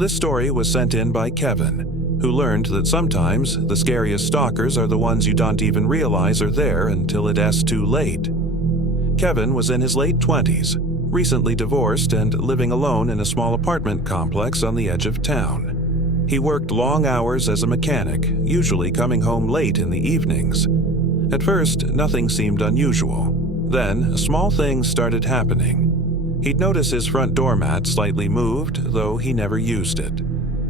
This story was sent in by Kevin, who learned that sometimes the scariest stalkers are the ones you don't even realize are there until it's too late. Kevin was in his late 20s, recently divorced and living alone in a small apartment complex on the edge of town. He worked long hours as a mechanic, usually coming home late in the evenings. At first, nothing seemed unusual. Then, small things started happening. He'd notice his front doormat slightly moved, though he never used it.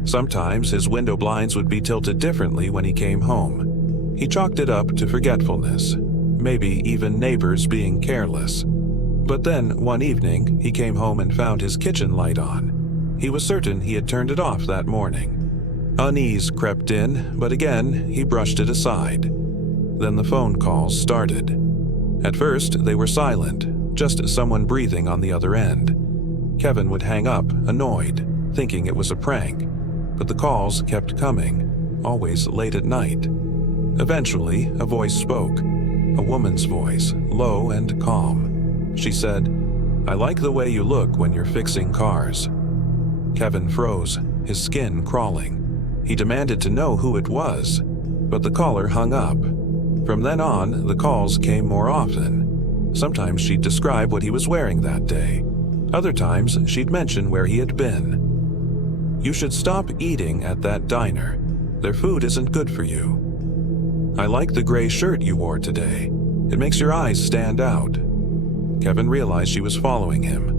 Sometimes his window blinds would be tilted differently when he came home. He chalked it up to forgetfulness, maybe even neighbors being careless. But then, one evening, he came home and found his kitchen light on. He was certain he had turned it off that morning. Unease crept in, but again, he brushed it aside. Then the phone calls started. At first, they were silent, just someone breathing on the other end. Kevin would hang up, annoyed, thinking it was a prank. But the calls kept coming, always late at night. Eventually, a voice spoke. A woman's voice, low and calm. She said, "I like the way you look when you're fixing cars." Kevin froze, his skin crawling. He demanded to know who it was, but the caller hung up. From then on, the calls came more often. Sometimes she'd describe what he was wearing that day. Other times, she'd mention where he had been. "You should stop eating at that diner. Their food isn't good for you. I like the gray shirt you wore today. It makes your eyes stand out." Kevin realized she was following him,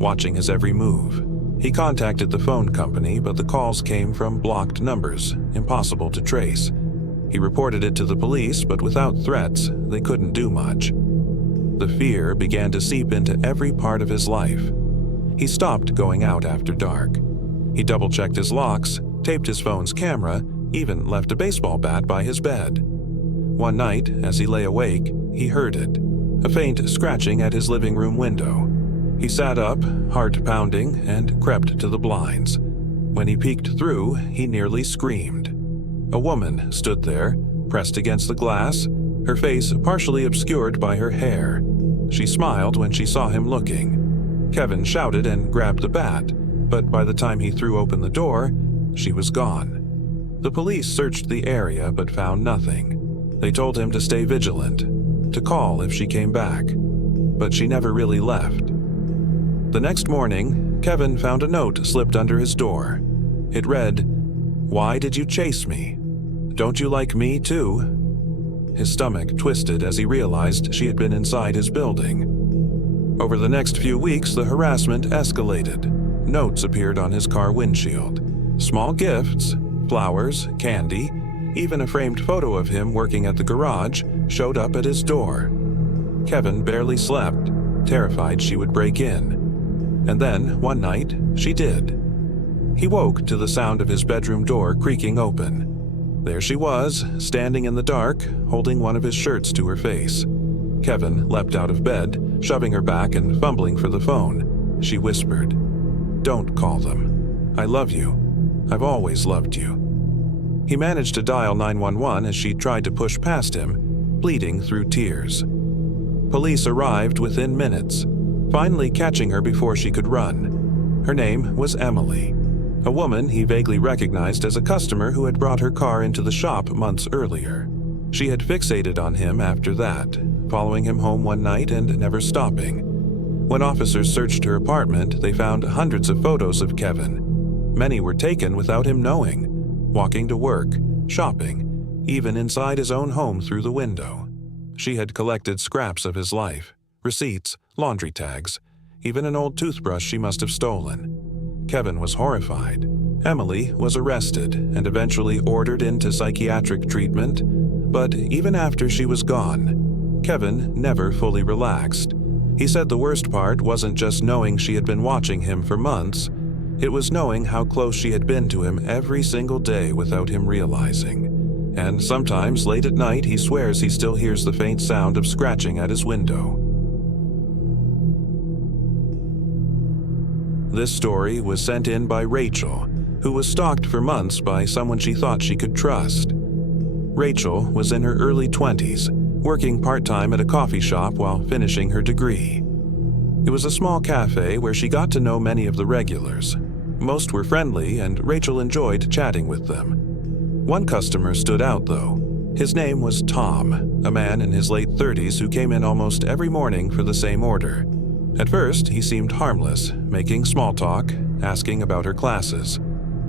watching his every move. He contacted the phone company, but the calls came from blocked numbers, impossible to trace. He reported it to the police, but without threats, they couldn't do much. The fear began to seep into every part of his life. He stopped going out after dark. He double-checked his locks, taped his phone's camera, even left a baseball bat by his bed. One night, as he lay awake, he heard it, a faint scratching at his living room window. He sat up, heart pounding, and crept to the blinds. When he peeked through, he nearly screamed. A woman stood there, pressed against the glass, her face partially obscured by her hair. She smiled when she saw him looking. Kevin shouted and grabbed the bat, but by the time he threw open the door, she was gone. The police searched the area but found nothing. They told him to stay vigilant, to call if she came back, but she never really left. The next morning, Kevin found a note slipped under his door. It read, "Why did you chase me? Don't you like me too?" His stomach twisted as he realized she had been inside his building. Over the next few weeks, the harassment escalated. Notes appeared on his car windshield. Small gifts, flowers, candy, even a framed photo of him working at the garage showed up at his door. Kevin barely slept, terrified she would break in. And then, one night, she did. He woke to the sound of his bedroom door creaking open. There she was, standing in the dark, holding one of his shirts to her face. Kevin leapt out of bed, shoving her back and fumbling for the phone. She whispered, "Don't call them. I love you. I've always loved you." He managed to dial 911 as she tried to push past him, bleeding through tears. Police arrived within minutes, finally catching her before she could run. Her name was Emily, a woman he vaguely recognized as a customer who had brought her car into the shop months earlier. She had fixated on him after that, following him home one night and never stopping. When officers searched her apartment, they found hundreds of photos of Kevin. Many were taken without him knowing, walking to work, shopping, even inside his own home through the window. She had collected scraps of his life, receipts, laundry tags, even an old toothbrush she must have stolen. Kevin was horrified. Emily was arrested and eventually ordered into psychiatric treatment, but even after she was gone, Kevin never fully relaxed. He said the worst part wasn't just knowing she had been watching him for months, it was knowing how close she had been to him every single day without him realizing. And sometimes late at night he swears he still hears the faint sound of scratching at his window. This story was sent in by Rachel, who was stalked for months by someone she thought she could trust. Rachel was in her early 20s, working part-time at a coffee shop while finishing her degree. It was a small cafe where she got to know many of the regulars. Most were friendly, and Rachel enjoyed chatting with them. One customer stood out, though. His name was Tom, a man in his late 30s who came in almost every morning for the same order. At first, he seemed harmless, making small talk, asking about her classes.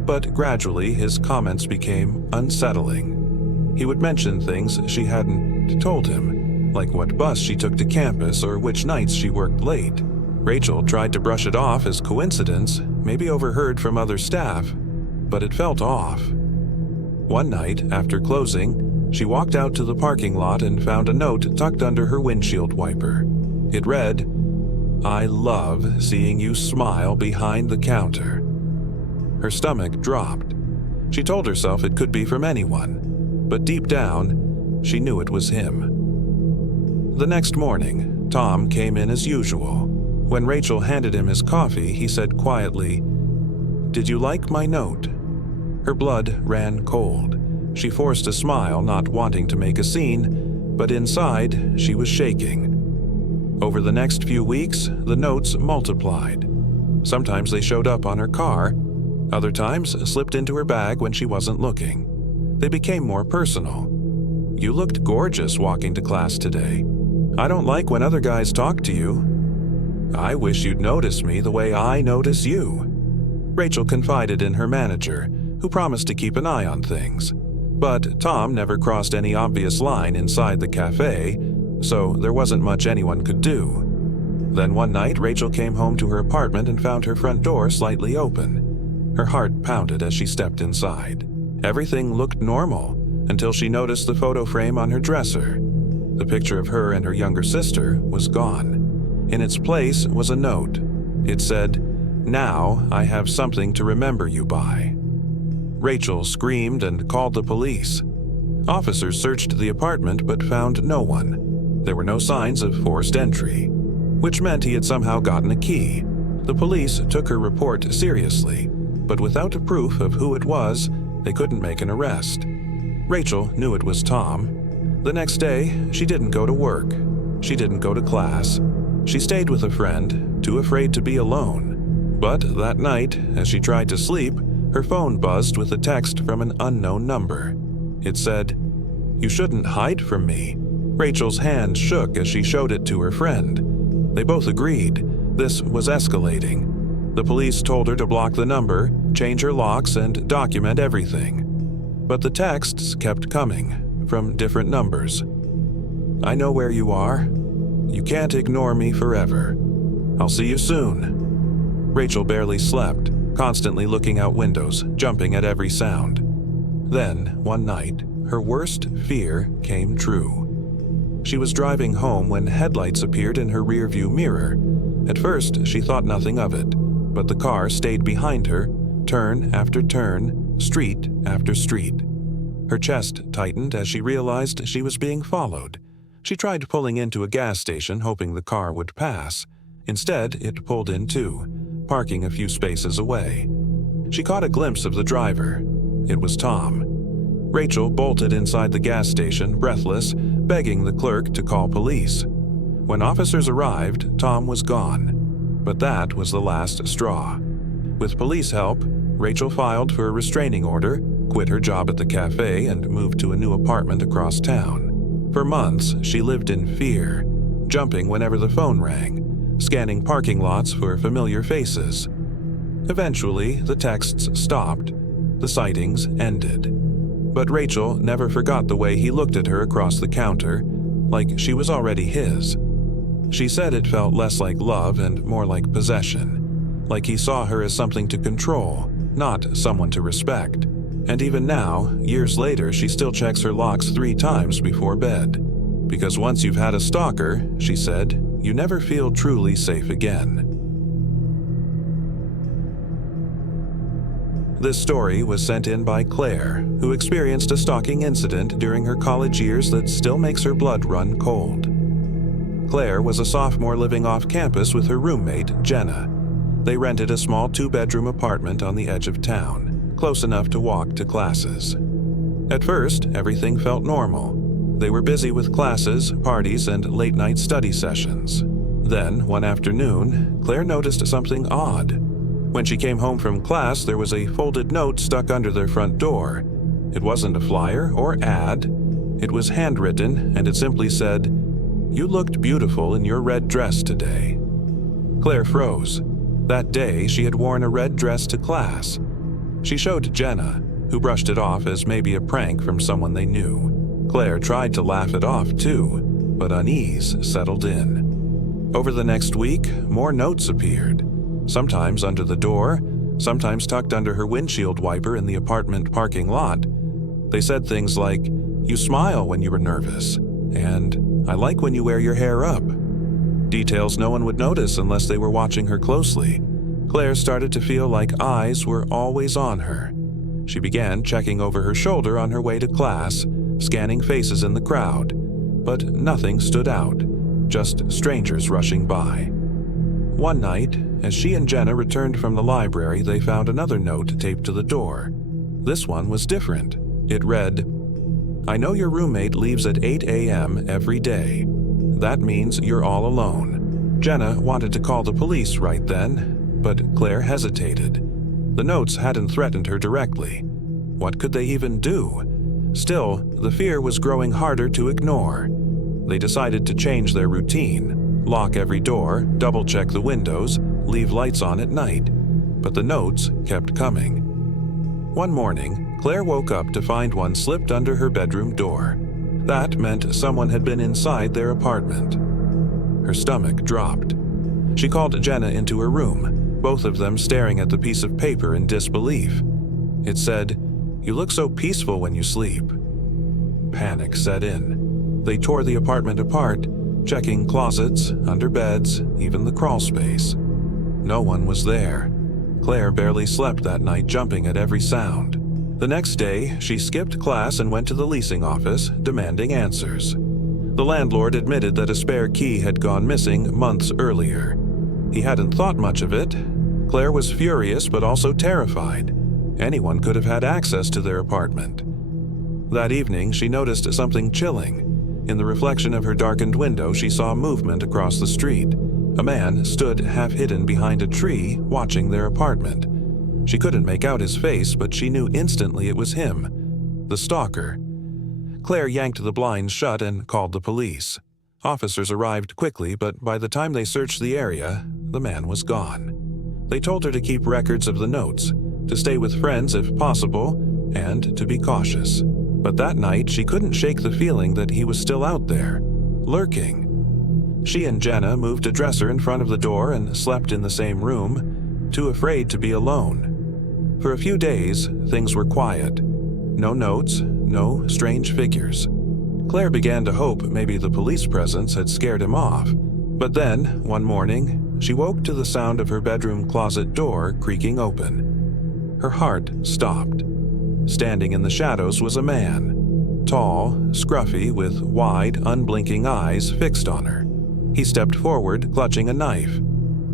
But gradually, his comments became unsettling. He would mention things she hadn't told him, like what bus she took to campus or which nights she worked late. Rachel tried to brush it off as coincidence, maybe overheard from other staff, but it felt off. One night, after closing, she walked out to the parking lot and found a note tucked under her windshield wiper. It read, "I love seeing you smile behind the counter." Her stomach dropped. She told herself it could be from anyone, but deep down, she knew it was him. The next morning, Tom came in as usual. When Rachel handed him his coffee, he said quietly, "Did you like my note?" Her blood ran cold. She forced a smile, not wanting to make a scene, but inside, she was shaking. Over the next few weeks, the notes multiplied. Sometimes they showed up on her car, other times slipped into her bag when she wasn't looking. They became more personal. "You looked gorgeous walking to class today. I don't like when other guys talk to you. I wish you'd notice me the way I notice you." Rachel confided in her manager, who promised to keep an eye on things. But Tom never crossed any obvious line inside the cafe, so there wasn't much anyone could do. Then one night, Rachel came home to her apartment and found her front door slightly open. Her heart pounded as she stepped inside. Everything looked normal until she noticed the photo frame on her dresser. The picture of her and her younger sister was gone. In its place was a note. It said, "Now I have something to remember you by." Rachel screamed and called the police. Officers searched the apartment but found no one. There were no signs of forced entry, which meant he had somehow gotten a key. The police took her report seriously, but without a proof of who it was, they couldn't make an arrest. Rachel knew it was Tom. The next day, she didn't go to work. She didn't go to class. She stayed with a friend, too afraid to be alone. But that night, as she tried to sleep, her phone buzzed with a text from an unknown number. It said, "You shouldn't hide from me." Rachel's hand shook as she showed it to her friend. They both agreed. This was escalating. The police told her to block the number, change her locks, and document everything. But the texts kept coming, from different numbers. "I know where you are. You can't ignore me forever. I'll see you soon." Rachel barely slept, constantly looking out windows, jumping at every sound. Then, one night, her worst fear came true. She was driving home when headlights appeared in her rearview mirror. At first, she thought nothing of it, but the car stayed behind her, turn after turn, street after street. Her chest tightened as she realized she was being followed. She tried pulling into a gas station, hoping the car would pass. Instead, it pulled in too, parking a few spaces away. She caught a glimpse of the driver. It was Tom. Rachel bolted inside the gas station, breathless, begging the clerk to call police. When officers arrived, Tom was gone. But that was the last straw. With police help, Rachel filed for a restraining order, quit her job at the cafe, and moved to a new apartment across town. For months, she lived in fear, jumping whenever the phone rang, scanning parking lots for familiar faces. Eventually, the texts stopped. The sightings ended. But Rachel never forgot the way he looked at her across the counter, like she was already his. She said it felt less like love and more like possession, like he saw her as something to control, not someone to respect. And even now, years later, she still checks her locks 3 times before bed. Because once you've had a stalker, she said, you never feel truly safe again. This story was sent in by Claire, who experienced a stalking incident during her college years that still makes her blood run cold. Claire was a sophomore living off campus with her roommate, Jenna. They rented a small 2-bedroom apartment on the edge of town, close enough to walk to classes. At first, everything felt normal. They were busy with classes, parties, and late-night study sessions. Then, one afternoon, Claire noticed something odd. When she came home from class, there was a folded note stuck under their front door. It wasn't a flyer or ad. It was handwritten, and it simply said, "You looked beautiful in your red dress today." Claire froze. That day, she had worn a red dress to class. She showed Jenna, who brushed it off as maybe a prank from someone they knew. Claire tried to laugh it off too, but unease settled in. Over the next week, more notes appeared, sometimes under the door, sometimes tucked under her windshield wiper in the apartment parking lot. They said things like, "You smile when you were nervous," and "I like when you wear your hair up." Details no one would notice unless they were watching her closely. Claire started to feel like eyes were always on her. She began checking over her shoulder on her way to class, scanning faces in the crowd. But nothing stood out, just strangers rushing by. One night, as she and Jenna returned from the library, they found another note taped to the door. This one was different. It read, "I know your roommate leaves at 8 a.m. every day. That means you're all alone." Jenna wanted to call the police right then, but Claire hesitated. The notes hadn't threatened her directly. What could they even do? Still, the fear was growing harder to ignore. They decided to change their routine, lock every door, double-check the windows, leave lights on at night. But the notes kept coming. One morning, Claire woke up to find one slipped under her bedroom door. That meant someone had been inside their apartment. Her stomach dropped. She called Jenna into her room, both of them staring at the piece of paper in disbelief. It said, "You look so peaceful when you sleep." Panic set in. They tore the apartment apart, checking closets, under beds, even the crawl space. No one was there. Claire barely slept that night, jumping at every sound. The next day, she skipped class and went to the leasing office, demanding answers. The landlord admitted that a spare key had gone missing months earlier. He hadn't thought much of it. Claire was furious but also terrified. Anyone could have had access to their apartment. That evening, she noticed something chilling. In the reflection of her darkened window, she saw movement across the street. A man stood half-hidden behind a tree, watching their apartment. She couldn't make out his face, but she knew instantly it was him, the stalker. Claire yanked the blinds shut and called the police. Officers arrived quickly, but by the time they searched the area, the man was gone. They told her to keep records of the notes, to stay with friends if possible, and to be cautious. But that night, she couldn't shake the feeling that he was still out there, lurking. She and Jenna moved a dresser in front of the door and slept in the same room, too afraid to be alone. For a few days, things were quiet. No notes, no strange figures. Claire began to hope maybe the police presence had scared him off. But then, one morning, she woke to the sound of her bedroom closet door creaking open. Her heart stopped. Standing in the shadows was a man. Tall, scruffy, with wide, unblinking eyes fixed on her. He stepped forward, clutching a knife.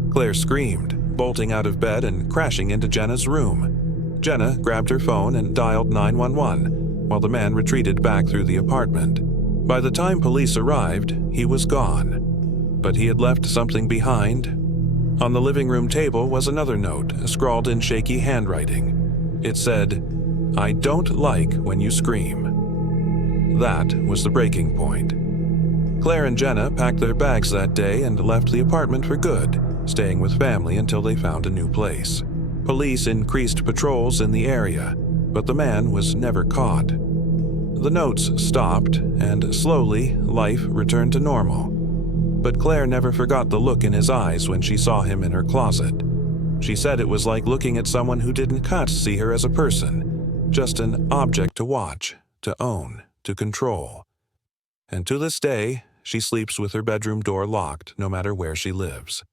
Claire screamed, bolting out of bed and crashing into Jenna's room. Jenna grabbed her phone and dialed 911, while the man retreated back through the apartment. By the time police arrived, he was gone. But he had left something behind. On the living room table was another note, scrawled in shaky handwriting. It said, "I don't like when you scream." That was the breaking point. Claire and Jenna packed their bags that day and left the apartment for good, staying with family until they found a new place. Police increased patrols in the area, but the man was never caught. The notes stopped, and slowly, life returned to normal. But Claire never forgot the look in his eyes when she saw him in her closet. She said it was like looking at someone who didn't see her as a person, just an object to watch, to own, to control. And to this day, she sleeps with her bedroom door locked no matter where she lives.